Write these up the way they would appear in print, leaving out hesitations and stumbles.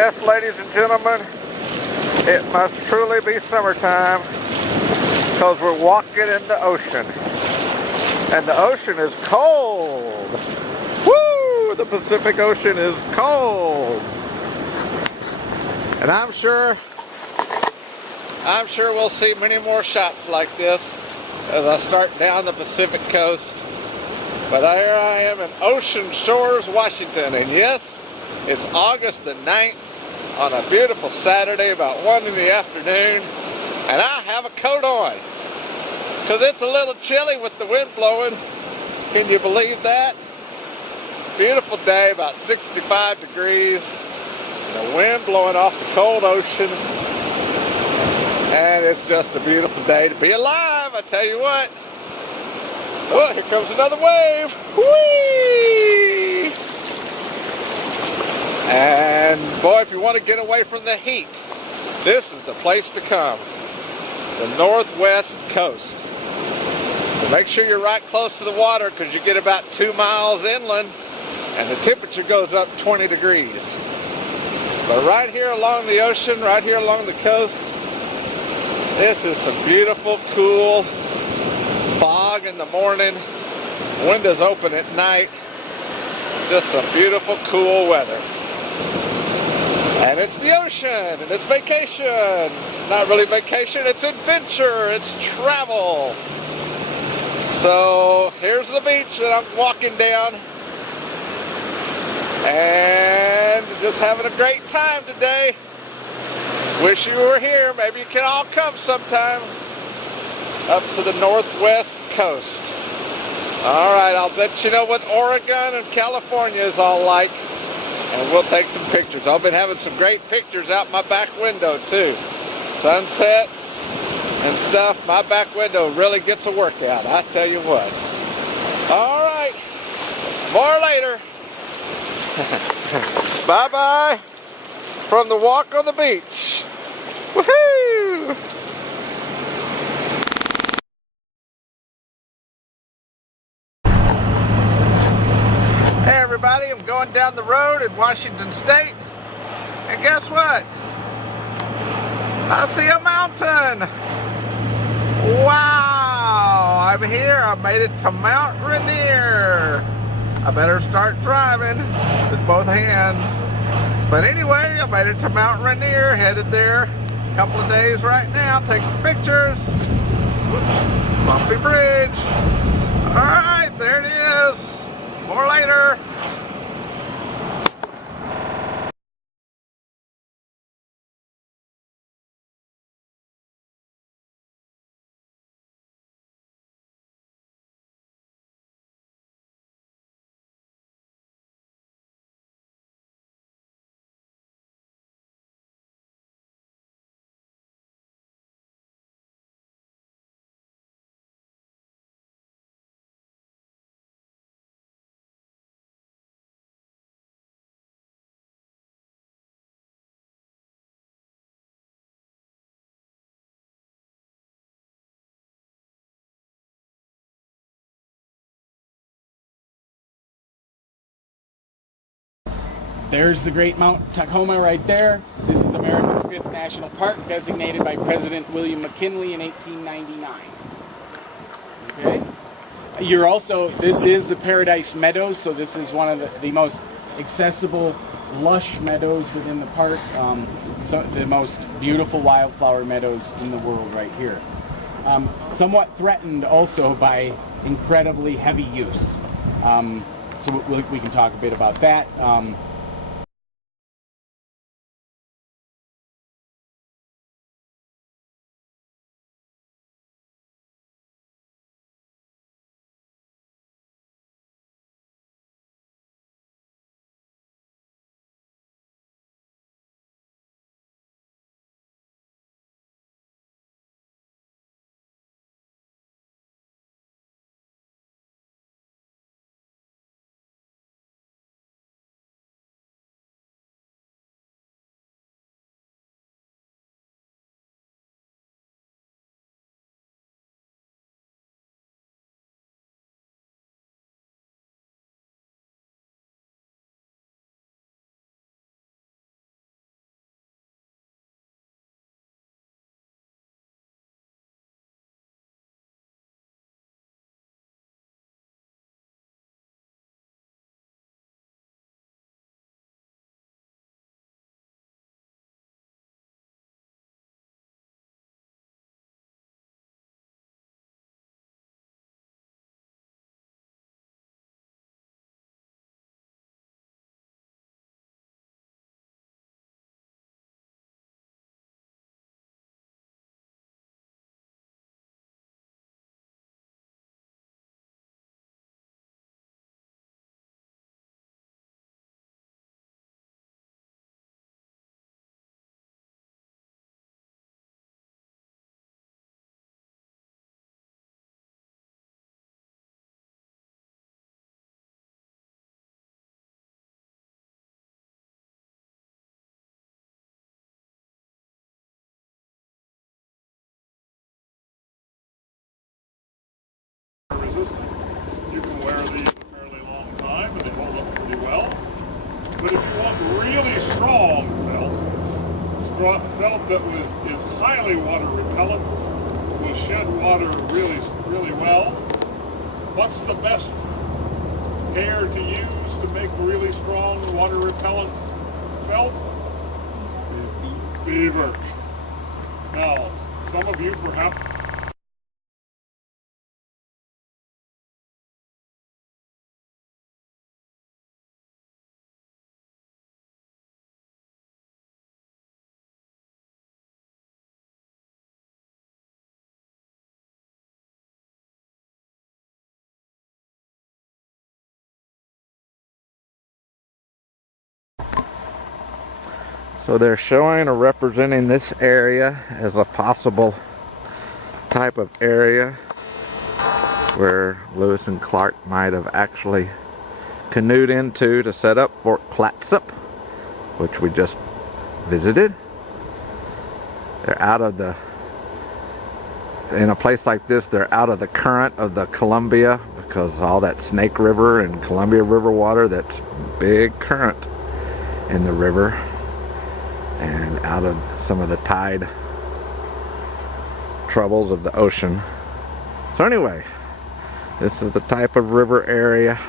Yes, ladies and gentlemen, it must truly be summertime because we're walking in the ocean. And the ocean is cold. Woo! The Pacific Ocean is cold. And I'm sure we'll see many more shots like this as I start down the Pacific coast. But here I am in Ocean Shores, Washington. And yes, it's August the 9th on a beautiful Saturday about 1 in the afternoon. And I have a coat on because it's a little chilly with the wind blowing. Can you believe that? Beautiful day, about 65 degrees. And the wind blowing off the cold ocean. And it's just a beautiful day to be alive, I tell you what. Oh, here comes another wave. Whee! And boy, if you want to get away from the heat, this is the place to come. The Northwest Coast. But make sure you're right close to the water because you get about 2 miles inland and the temperature goes up 20 degrees. But right here along the ocean, right here along the coast, this is some beautiful, cool fog in the morning, windows open at night, just some beautiful, cool weather. And it's the ocean, and it's vacation. Not really vacation, it's adventure, it's travel. So here's the beach that I'm walking down, and just having a great time today. Wish you were here. Maybe you can all come sometime up to the Northwest Coast. All right, I'll let you know what Oregon and California is all like, and we'll take some pictures. I've been having some great pictures out my back window too. Sunsets and stuff. My back window really gets a workout, I tell you what. All right, more later. Bye-bye from the walk on the beach. Woohoo! Hey everybody, I'm going down the road in Washington State, and guess what? I see a mountain! Wow! I'm here, I made it to Mount Rainier. I better start driving with both hands. But anyway, I made it to Mount Rainier, headed there. A couple of days right now, take some pictures. Whoops, bumpy bridge. Alright, there it is. More later. There's the Great Mount Tacoma right there. This is America's 5th national park, designated by President William McKinley in 1899. Okay? This is the Paradise Meadows, so this is one of the most accessible, lush meadows within the park. So the most beautiful wildflower meadows in the world right here. Somewhat threatened also by incredibly heavy use. So we can talk a bit about that. felt that is highly water repellent, will shed water really well. What's the best hair to use to make really strong water repellent felt? Beaver. Now, some of you perhaps So they're showing or representing this area as a possible type of area where Lewis and Clark might have actually canoed into to set up Fort Clatsop, which we just visited. They're out of the, in a place like this, they're out of the current of the Columbia because all that Snake River and Columbia River water, that's big current in the river, and out of some of the tide troubles of the ocean. So anyway, this is the type of river area,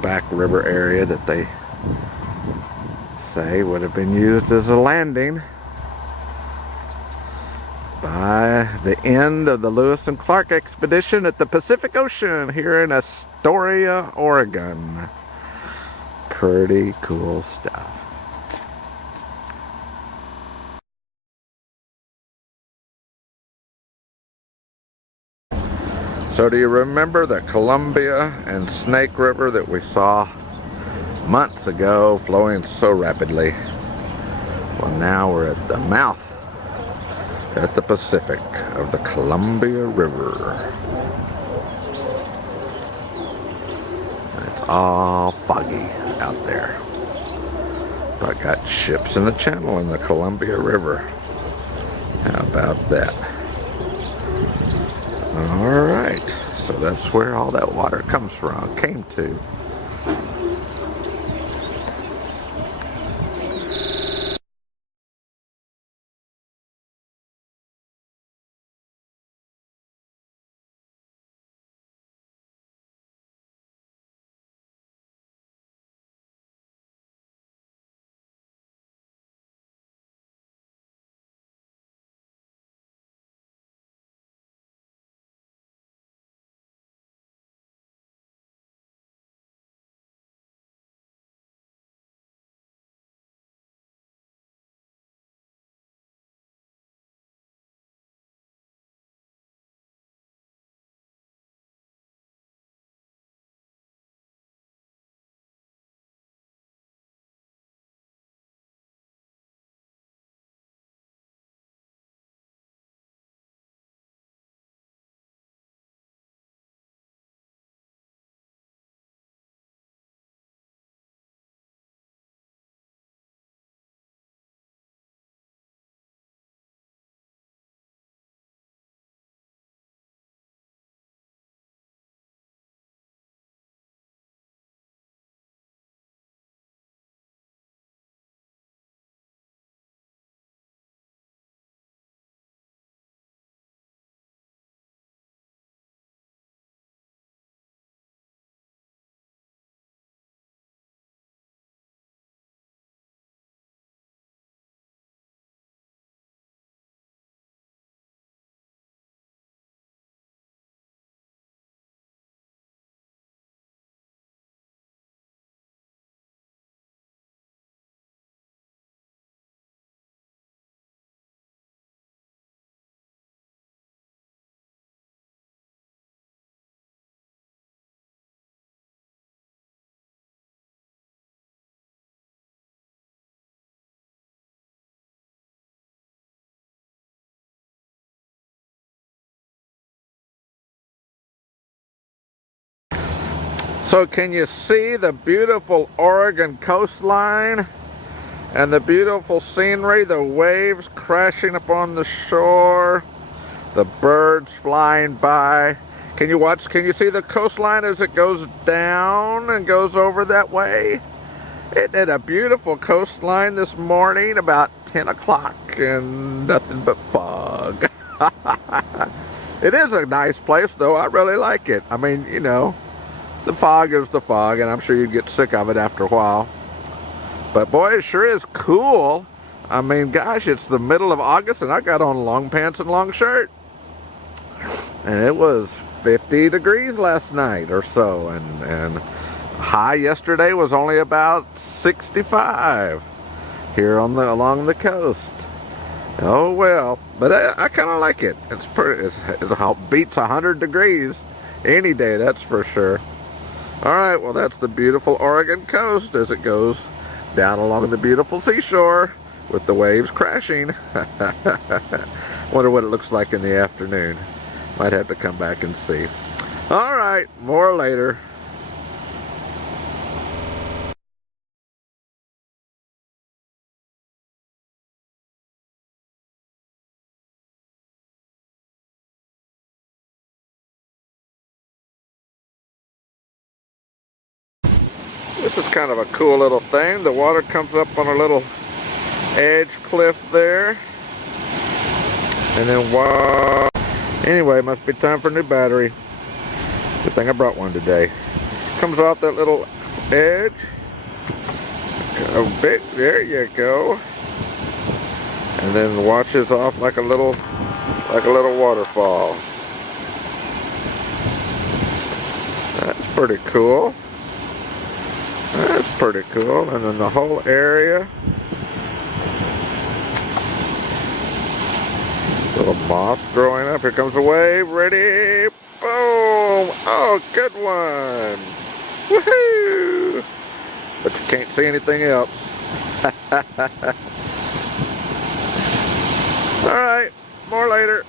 back river area, that they say would have been used as a landing by the end of the Lewis and Clark expedition at the Pacific Ocean here in Astoria, Oregon. Pretty cool stuff. So do you remember the Columbia and Snake River that we saw months ago flowing so rapidly? Well, now we're at the mouth at the Pacific of the Columbia River. It's all foggy out there. So I got ships in the channel in the Columbia River. How about that? Alright, so that's where all that water comes from, came to. So can you see the beautiful Oregon coastline and the beautiful scenery, the waves crashing upon the shore, the birds flying by? Can you see the coastline as it goes down and goes over that way? Isn't it a beautiful coastline this morning about 10 o'clock and nothing but fog? It is a nice place though. I really like it. I mean, you know, the fog is the fog, and I'm sure you'd get sick of it after a while. But boy, it sure is cool. I mean, gosh, it's the middle of August and I got on long pants and long shirt. And it was 50 degrees last night or so, and high yesterday was only about 65 here on along the coast. Oh well, but I kind of like it. It's pretty. It beats 100 degrees any day, that's for sure. All right, well, that's the beautiful Oregon coast as it goes down along the beautiful seashore with the waves crashing. Wonder what it looks like in the afternoon. Might have to come back and see. All right, more later. This is kind of a cool little thing. The water comes up on a little edge cliff there. And then wow. Anyway, must be time for a new battery. Good thing I brought one today. Comes off that little edge. A bit, there you go. And then washes off like a little waterfall. That's pretty cool. That's pretty cool. And then the whole area. Little moss growing up. Here comes the wave. Ready? Boom! Oh, good one! Woohoo! But you can't see anything else. Alright, more later.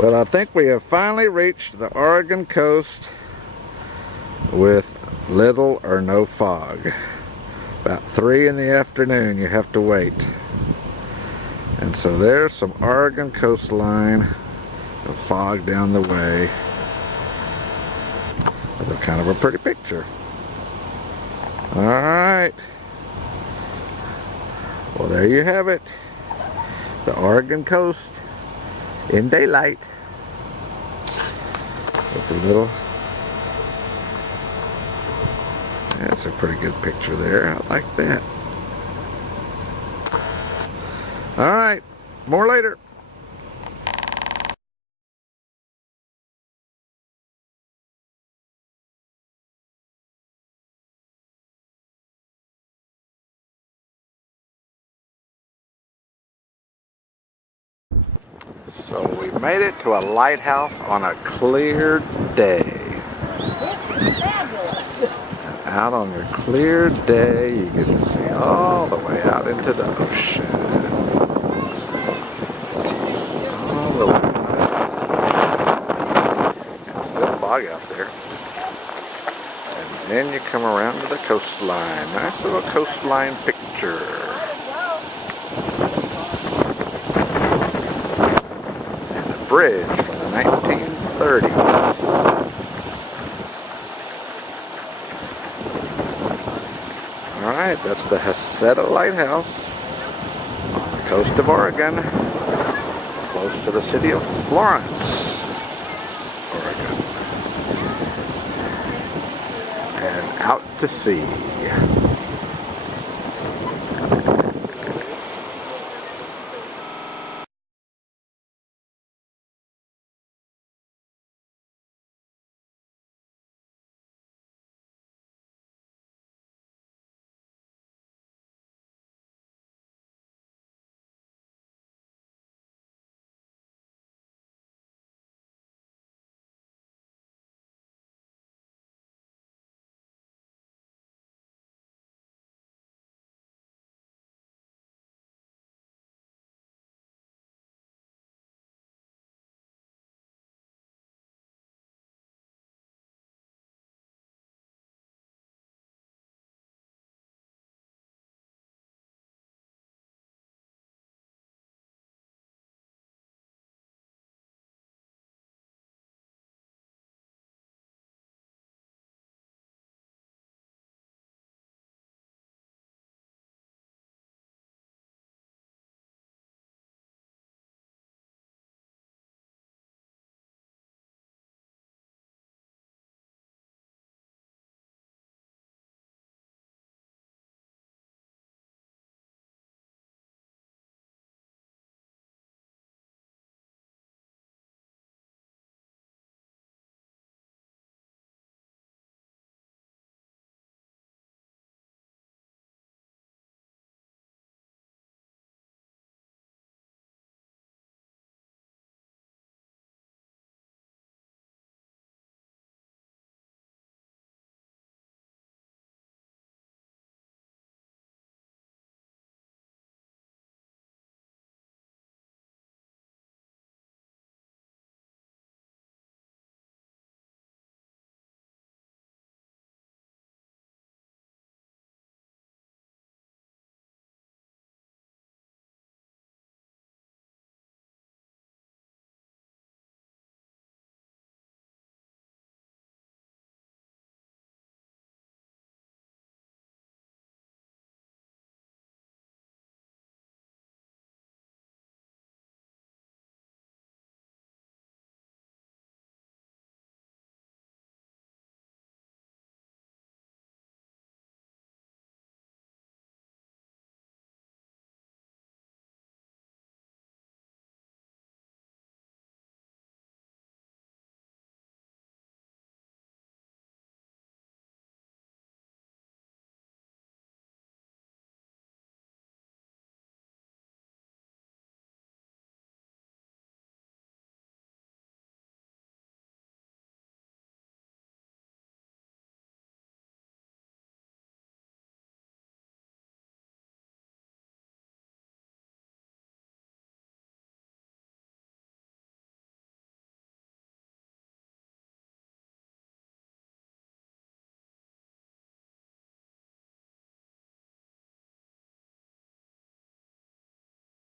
Well, I think we have finally reached the Oregon coast with little or no fog. About 3 in the afternoon you have to wait. And so there's some Oregon coastline, the fog down the way. It's kind of a pretty picture. Alright. Well, there you have it. The Oregon coast in daylight. With the little That's a pretty good picture there. I like that. All right, more later. So we made it to a lighthouse on a clear day. This is fabulous. Out on a clear day, you get to see all the way out into the ocean. All the way. It's still foggy out there. And then you come around to the coastline. Nice little coastline picture. And a bridge from the 1930s. Alright, that's the Heceta Lighthouse on the coast of Oregon, close to the city of Florence, Oregon, and out to sea.